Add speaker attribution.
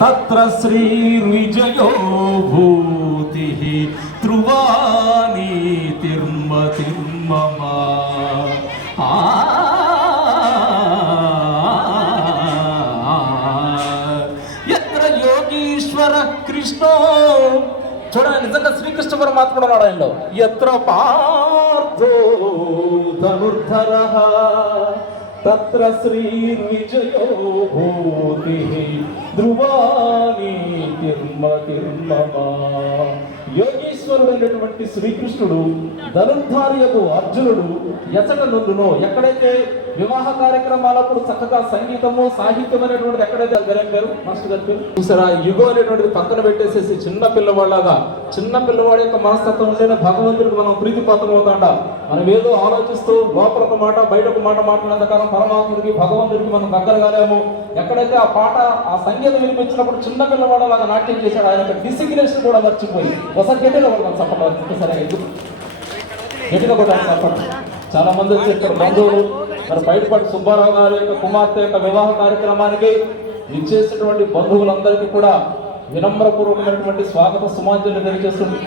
Speaker 1: తత్ర శ్రీర్విజయో భూతి ధ్రువాని తిర్మతిర్మమ ఆ. ఎత్ర యోగీశ్వర కృష్ణో. చూడండి నిజంగా శ్రీకృష్ణ పరమాత్మ ఉన్నాడు ఆయనలో. ఎత్ర పార్థో ధనుర్ధర. तत्र श्री विजयो भूति ध्रुवाणी తిర్మ తిర్మమా యోగీశ్వరుడైనటువంటి శ్రీకృష్ణుడు ధనుర్ధారియకు అర్జునుడు ఎసట నుండునో ఎక్కడైతే వివాహ కార్యక్రమాలప్పుడు చక్కగా సంగీతము సాహిత్యం అనేటువంటిది ఎక్కడైతే జరిపారు మాస్టర్ గారు చూసారా యుగం అనేటువంటిది పక్కన పెట్టేసేసి చిన్న పిల్లవాళ్ళగా చిన్న పిల్లవాడి యొక్క మనస్తత్వం ఉంటేనే భగవంతుడికి మనం ప్రీతిపాత్రం అవుతాడ? మనం ఏదో ఆలోచిస్తూ లోపల ఒక మాట బయట ఒక మాట మాట్లాడేంత కాలం పరమాత్ముడికి భగవంతుడికి మనం దగ్గరగాలేము. ఎక్కడైతే ఆ పాట ఆ సంగీతం వినిపించినప్పుడు చిన్న పిల్లవాడు అలాగా నాట్యం చేశాడు ఆయన యొక్క డిసిగ్నేషన్ కూడా మర్చిపోయి ఒకసారి గట్టిగా కొడతాం సరే ఎందుకు? గట్టిగా చాలా మంది వచ్చి ఇక్కడ బంధువులు మరి బయటపడి సుబ్బారావు గారి యొక్క కుమార్తె యొక్క వివాహ కార్యక్రమానికి ఇచ్చేసినటువంటి బంధువులందరికీ కూడా వినమ్రపూర్వకమైనటువంటి స్వాగత సుమాంజలి తెలియజేస్తుంది.